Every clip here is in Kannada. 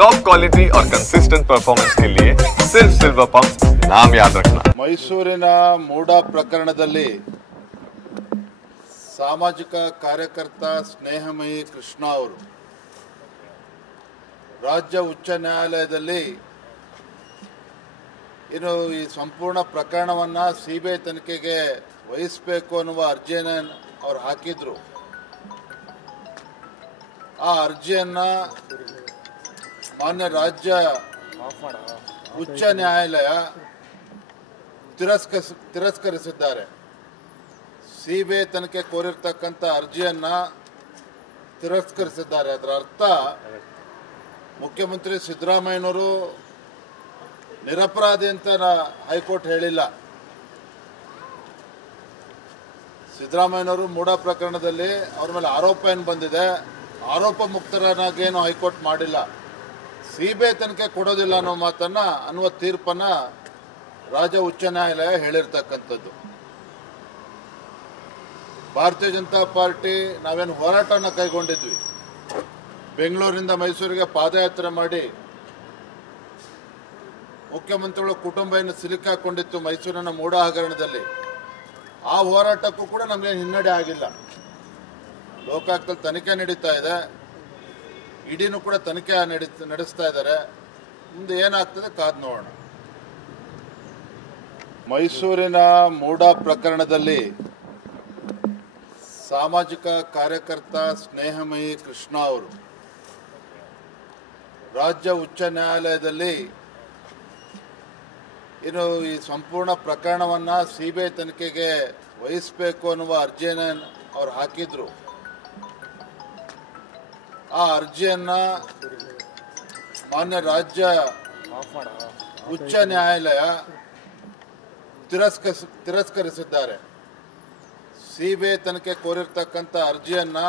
टॉप क्वालिटी और कंसिस्टेंट परफॉर्मेंस के लिए सिर्फ सिल्वर पंप नाम याद रखना। ಮೈಸೂರಿನ ಮೂಡ ಪ್ರಕರಣದಲ್ಲಿ ಸಾಮಾಜಿಕ ಕಾರ್ಯಕರ್ತ ಸ್ನೇಹಮಯಿ ಕೃಷ್ಣ ಅವರು ರಾಜ್ಯ ಉಚ್ಚ ನ್ಯಾಯಾಲಯದಲ್ಲಿ ಇನ್ನು ಈ ಸಂಪೂರ್ಣ ಪ್ರಕರಣವನ್ನು ಸಿಬಿಐ ತನಿಖೆಗೆ ವಹಿಸಬೇಕು ಅನ್ನುವ ಅರ್ಜಿಯನ್ನು ಅವರು ಹಾಕಿದ್ರು. ಆ ಅರ್ಜಿಯನ್ನು ಮಾನ್ಯ ರಾಜ್ಯ ಉಚ್ಚ ನ್ಯಾಯಾಲಯ ತಿರಸ್ಕರಿಸಿದ್ದಾರೆ. ಸಿಬಿಐ ತನಿಖೆ ಕೋರಿರ್ತಕ್ಕಂಥ ಅರ್ಜಿಯನ್ನು ತಿರಸ್ಕರಿಸಿದ್ದಾರೆ. ಅದರ ಅರ್ಥ ಮುಖ್ಯಮಂತ್ರಿ ಸಿದ್ದರಾಮಯ್ಯನವರು ನಿರಪರಾಧಿ ಅಂತ ಹೈಕೋರ್ಟ್ ಹೇಳಿಲ್ಲ. ಸಿದ್ದರಾಮಯ್ಯನವರು ಮೂಡ ಪ್ರಕರಣದಲ್ಲಿ ಅವ್ರ ಮೇಲೆ ಆರೋಪ ಏನು ಬಂದಿದೆ, ಆರೋಪ ಮುಕ್ತರನ್ನಾಗೇನು ಹೈಕೋರ್ಟ್ ಮಾಡಿಲ್ಲ. ಸಿಬಿಐ ತನಿಖೆ ಕೊಡೋದಿಲ್ಲ ಅನ್ನುವ ತೀರ್ಪನ್ನ ರಾಜ್ಯ ಉಚ್ಚ ನ್ಯಾಯಾಲಯ ಹೇಳಿರ್ತಕ್ಕಂಥದ್ದು. ಭಾರತೀಯ ಜನತಾ ಪಾರ್ಟಿ ನಾವೇನು ಹೋರಾಟನ ಕೈಗೊಂಡಿದ್ವಿ, ಬೆಂಗಳೂರಿನಿಂದ ಮೈಸೂರಿಗೆ ಪಾದಯಾತ್ರೆ ಮಾಡಿ ಮುಖ್ಯಮಂತ್ರಿಗಳ ಕುಟುಂಬ ಏನು ಸಿಲುಕಾಕೊಂಡಿತ್ತು ಮೈಸೂರಿನ ಮೂಡ ಹಗರಣದಲ್ಲಿ. ಆ ಹೋರಾಟಕ್ಕೂ ಕೂಡ ನಮಗೆ ಹಿನ್ನಡೆ ಆಗಿಲ್ಲ. ಲೋಕಾಯುಕ್ತದಲ್ಲಿ ತನಿಖೆ ನಡೀತಾ ಇದೆ, ಇಡಿನೂ ಕೂಡ ತನಿಖೆ ನಡೆಸ್ತಾ ಇದ್ದಾರೆ. ಮುಂದೆ ಏನಾಗ್ತದೆ ಕಾದ್ ನೋಡೋಣ. ಮೈಸೂರಿನ ಮೂಡ ಪ್ರಕರಣದಲ್ಲಿ ಸಾಮಾಜಿಕ ಕಾರ್ಯಕರ್ತ ಸ್ನೇಹಮಯಿ ಕೃಷ್ಣ ಅವರು ರಾಜ್ಯ ಉಚ್ಚ ನ್ಯಾಯಾಲಯದಲ್ಲಿ ಇನ್ನು ಈ ಸಂಪೂರ್ಣ ಪ್ರಕರಣವನ್ನು ಸಿಬಿಐ ತನಿಖೆಗೆ ವಹಿಸಬೇಕು ಅನ್ನುವ ಅರ್ಜಿಯನ್ನು ಅವರು ಹಾಕಿದ್ರು. ಆ ಅರ್ಜಿಯನ್ನು ಮಾನ್ಯ ರಾಜ್ಯ ಉಚ್ಚ ನ್ಯಾಯಾಲಯ ತಿರಸ್ಕರಿಸಿದ್ದಾರೆ. ಸಿಬಿಐ ತನಿಖೆ ಕೋರಿರ್ತಕ್ಕಂಥ ಅರ್ಜಿಯನ್ನು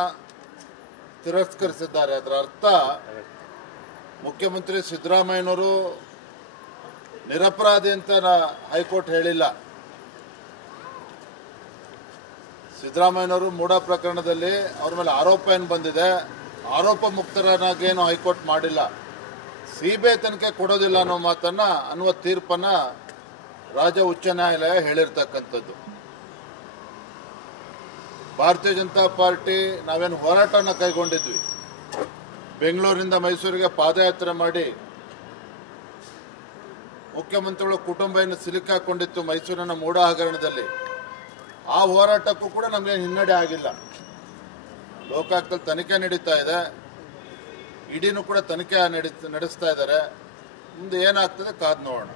ತಿರಸ್ಕರಿಸಿದ್ದಾರೆ. ಅದರ ಅರ್ಥ ಮುಖ್ಯಮಂತ್ರಿ ಸಿದ್ದರಾಮಯ್ಯನವರು ನಿರಪರಾಧಿ ಅಂತ ಹೈಕೋರ್ಟ್ ಹೇಳಿಲ್ಲ. ಸಿದ್ದರಾಮಯ್ಯನವರು ಮೂಡ ಪ್ರಕರಣದಲ್ಲಿ ಅವ್ರ ಮೇಲೆ ಆರೋಪ ಏನು ಬಂದಿದೆ, ಆರೋಪ ಮುಕ್ತರನ್ನಾಗೇನು ಹೈಕೋರ್ಟ್ ಮಾಡಿಲ್ಲ. ಸಿಬಿಐ ತನಿಖೆ ಕೊಡೋದಿಲ್ಲ ಅನ್ನುವ ತೀರ್ಪನ್ನ ರಾಜ್ಯ ಉಚ್ಚ ನ್ಯಾಯಾಲಯ ಹೇಳಿರ್ತಕ್ಕಂಥದ್ದು. ಭಾರತೀಯ ಜನತಾ ಪಾರ್ಟಿ ನಾವೇನು ಹೋರಾಟನ ಕೈಗೊಂಡಿದ್ವಿ, ಬೆಂಗಳೂರಿನಿಂದ ಮೈಸೂರಿಗೆ ಪಾದಯಾತ್ರೆ ಮಾಡಿ ಮುಖ್ಯಮಂತ್ರಿಗಳ ಕುಟುಂಬ ಏನು ಸಿಲುಕಾಕೊಂಡಿತ್ತು ಮೈಸೂರಿನ ಮೂಡ ಹಗರಣದಲ್ಲಿ. ಆ ಹೋರಾಟಕ್ಕೂ ಕೂಡ ನಮಗೆ ಹಿನ್ನಡೆ ಆಗಿಲ್ಲ. ಲೋಕಾಯುಕ್ತದಲ್ಲಿ ತನಿಖೆ ನಡೀತಾ ಇದೆ, ಇಡಿನೂ ಕೂಡ ತನಿಖೆ ನಡೆಸ್ತಾ ಇದ್ದಾರೆ. ಮುಂದೆ ಏನಾಗ್ತದೆ ಕಾದ್ ನೋಡೋಣ.